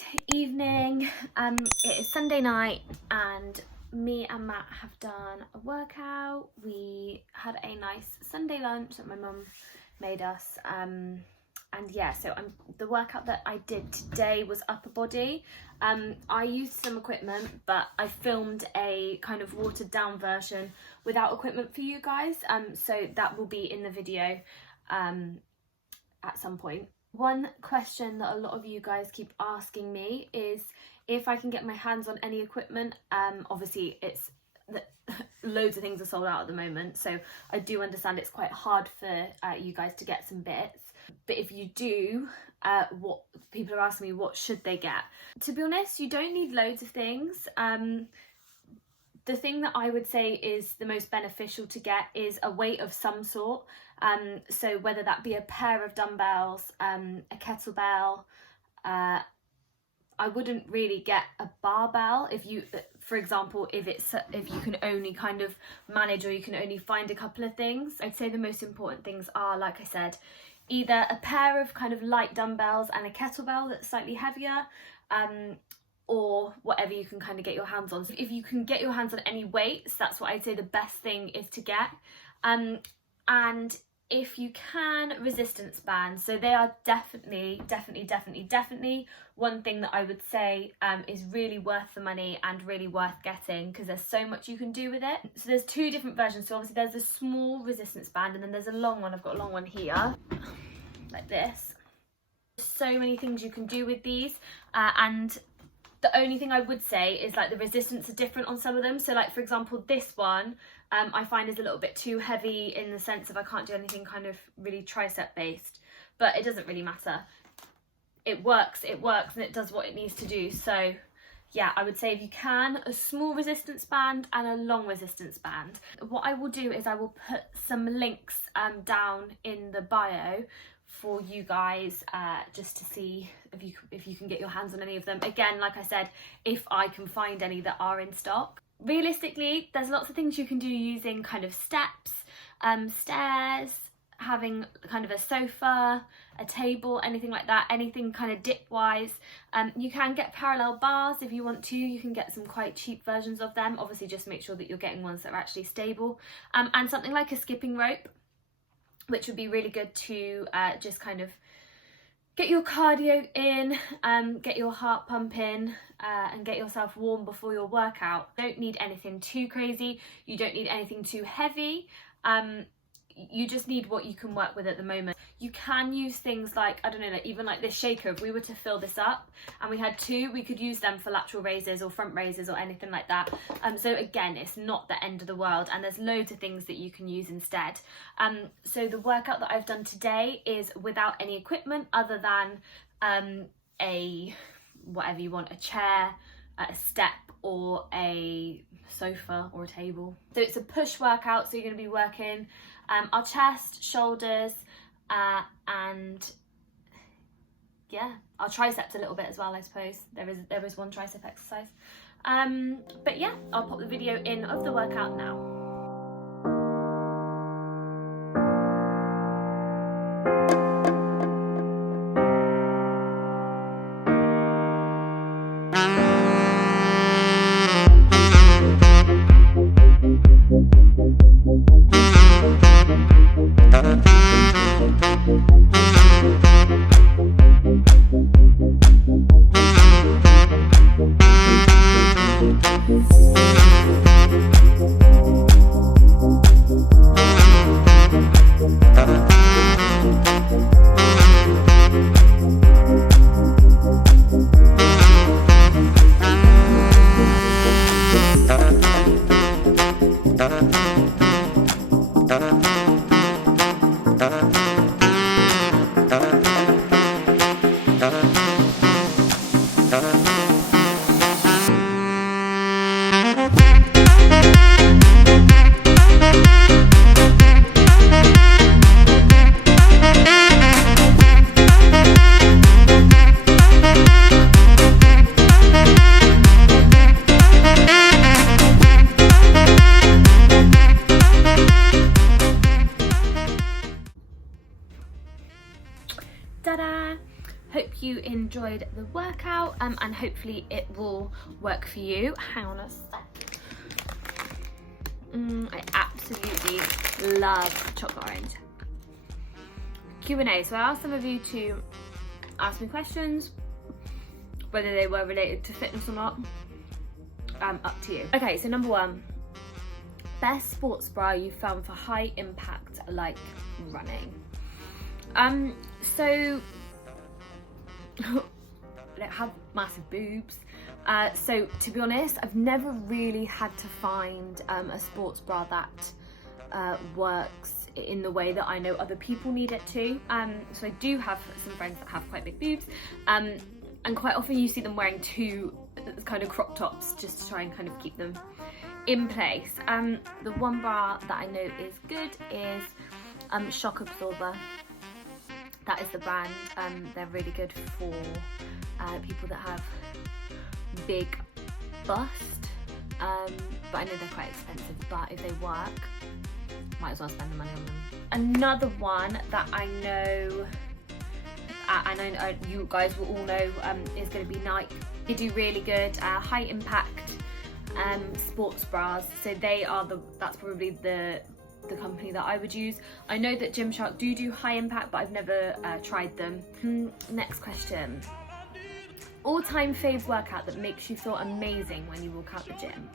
Good evening. It is Sunday night and me and Matt have done a workout. We had a nice Sunday lunch that my mum made us. And yeah, so the workout that I did today was upper body. I used some equipment, but I filmed a kind of watered down version without equipment for you guys. So that will be in the video at some point. One question that a lot of you guys keep asking me is if I can get my hands on any equipment. Obviously it's loads of things are sold out at the moment, so I do understand it's quite hard for you guys to get some bits, but if you do, what people are asking me, what should they get? To be honest, you don't need loads of things. The thing that I would say is the most beneficial to get is a weight of some sort. So whether that be a pair of dumbbells, a kettlebell, I wouldn't really get a barbell if you, for example, if you can only kind of manage or you can only find a couple of things. I'd say the most important things are, like I said, either a pair of kind of light dumbbells and a kettlebell that's slightly heavier, or whatever you can kind of get your hands on. So if you can get your hands on any weights, that's what I'd say the best thing is to get. And if you can, resistance bands. So they are definitely one thing that I would say is really worth the money and really worth getting, because there's so much you can do with it. So there's two different versions. So obviously there's a small resistance band and then there's a long one. I've got a long one here, like this. So many things you can do with these, and the only thing I would say is like the resistance are different on some of them. So like for example, this one I find is a little bit too heavy in the sense of I can't do anything kind of really tricep based, but it doesn't really matter. It works and it does what it needs to do. So yeah, I would say if you can, a small resistance band and a long resistance band. What I will do is I will put some links down in the bio for you guys, just to see if you can get your hands on any of them. Again, like I said, if I can find any that are in stock. Realistically, there's lots of things you can do using kind of steps, stairs, having kind of a sofa, a table, anything like that, anything kind of dip wise. You can get parallel bars if you want to. You can get some quite cheap versions of them. Obviously just make sure that you're getting ones that are actually stable, and something like a skipping rope, which would be really good to just kind of get your cardio in, get your heart pumping, and get yourself warm before your workout. Don't need anything too crazy. You don't need anything too heavy. You just need what you can work with at the moment. You can use things like, I don't know, like even like this shaker. If we were to fill this up and we had two, we could use them for lateral raises or front raises or anything like that. So again, it's not the end of the world, and there's loads of things that you can use instead. So the workout that I've done today is without any equipment other than a whatever you want, a chair, a step, or a sofa or a table. So it's a push workout, so you're going to be working our chest, shoulders, and yeah, our triceps a little bit as well, I suppose. There is one tricep exercise. But yeah, I'll pop the video in of the workout now. Hope you enjoyed the workout, and hopefully it will work for you. Hang on a sec. I absolutely love chocolate orange. Q&A. So I asked some of you to ask me questions, whether they were related to fitness or not. Up to you. Okay, so number 1, best sports bra you found for high impact like running. So they have massive boobs. So to be honest, I've never really had to find a sports bra that works in the way that I know other people need it to. So I do have some friends that have quite big boobs, and quite often you see them wearing 2 kind of crop tops just to try and kind of keep them in place. The one bra that I know is good is Shock Absorber. That is the brand. They're really good for people that have big bust, but I know they're quite expensive, but if they work, might as well spend the money on them. Another one that I know, and I know you guys will all know, is going to be Nike. They do really good high impact sports bras, so that's probably the company that I would use. I know that Gymshark do high impact, but I've never tried them. Next question. All-time fave workout that makes you feel amazing when you walk out the gym?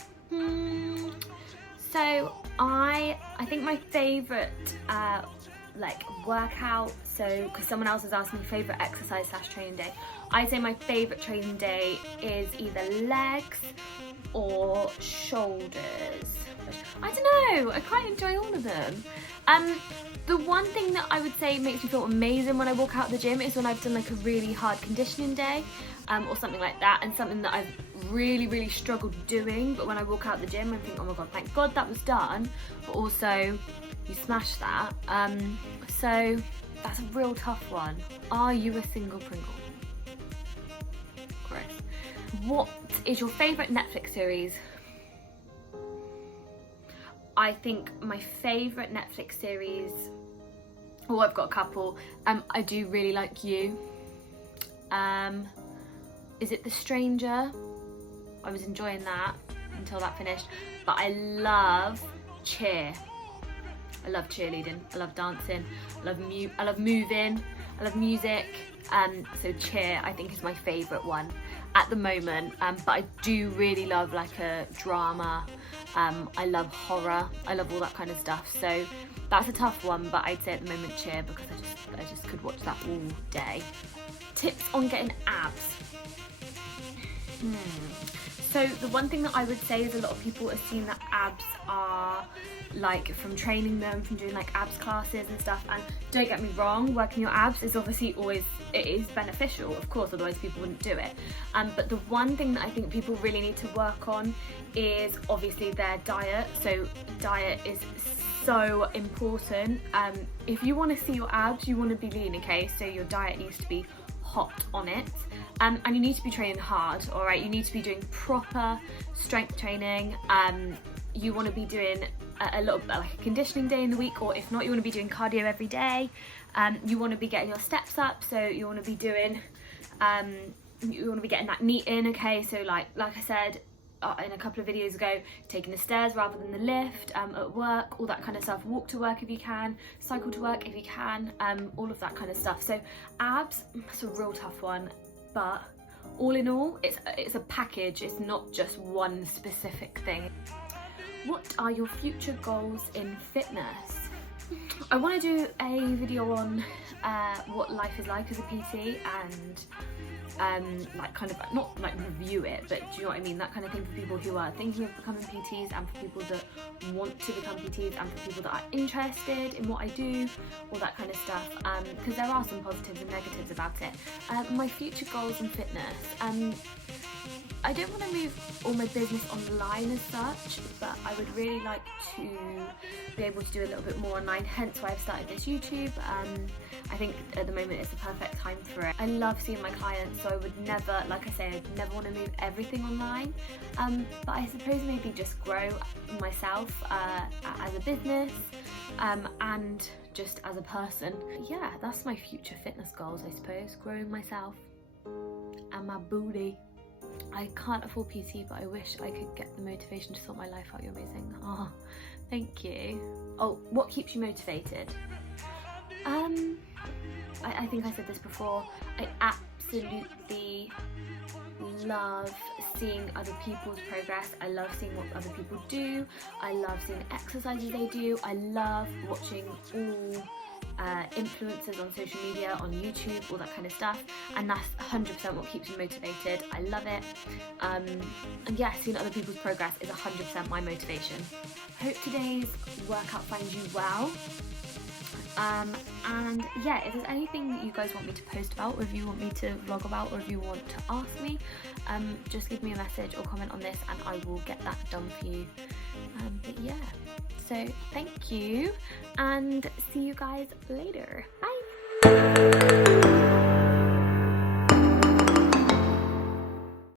So I think my favourite like workout, so because someone else has asked me favourite exercise / training day, I'd say my favourite training day is either legs or shoulders. I don't know, I quite enjoy all of them. The one thing that I would say makes me feel amazing when I walk out the gym is when I've done like a really hard conditioning day, or something like that, and something that I've really struggled doing, but when I walk out the gym I think, oh my god, thank god that was done, but also you smash that. So that's a real tough one. Are you a single Pringle? Gross. What is your favourite Netflix series? I think my favourite Netflix series, I've got a couple. I do really like You. Is it The Stranger? I was enjoying that until that finished. But I love Cheer. I love cheerleading. I love dancing. I love moving. I love music. So Cheer, I think, is my favourite one at the moment. But I do really love like a drama. I love horror. I love all that kind of stuff. So that's a tough one, but I'd say at the moment Cheer, because I just could watch that all day. Tips on getting abs. So the one thing that I would say is a lot of people assume that abs are like from training them, from doing like abs classes and stuff, and don't get me wrong, working your abs is obviously it is beneficial, of course, otherwise people wouldn't do it. But the one thing that I think people really need to work on is obviously their diet. So diet is so important. If you want to see your abs, you want to be lean, okay? So your diet needs to be hot on it. And you need to be training hard, all right? You need to be doing proper strength training. You want to be doing a little bit like a conditioning day in the week, or if not, you want to be doing cardio every day. You want to be getting your steps up, so you want to be doing, you want to be getting that NEAT in, okay? So like I said in a couple of videos ago, taking the stairs rather than the lift, at work, all that kind of stuff. Walk to work if you can, cycle to work if you can, all of that kind of stuff. So abs, that's a real tough one. But all in all, it's a package, it's not just one specific thing. What are your future goals in fitness? I want to do a video on what life is like as a PT, and like kind of not like review it, but do you know what I mean, that kind of thing, for people who are thinking of becoming PTs, and for people that want to become PTs, and for people that are interested in what I do, all that kind of stuff, because there are some positives and negatives about it. My future goals in fitness, I don't want to move all my business online as such, but I would really like to be able to do a little bit more online, hence why I've started this YouTube. I think at the moment it's the perfect time for it. I love seeing my clients, so I would never, like I say, I'd never want to move everything online, but I suppose maybe just grow myself as a business, and just as a person. Yeah, that's my future fitness goals, I suppose. Growing myself and my booty. I can't afford PT, but I wish I could get the motivation to sort my life out. You're amazing. Oh, thank you. Oh, what keeps you motivated? I think I said this before. I absolutely love seeing other people's progress. I love seeing what other people do. I love seeing the exercises they do. I love watching all influencers on social media, on YouTube, all that kind of stuff, and that's 100% what keeps me motivated. I love it. And yeah, seeing other people's progress is 100% my motivation. Hope today's workout finds you well. And yeah, if there's anything that you guys want me to post about, or if you want me to vlog about, or if you want to ask me, just give me a message or comment on this and I will get that done for you. But yeah, so thank you and see you guys later. Bye.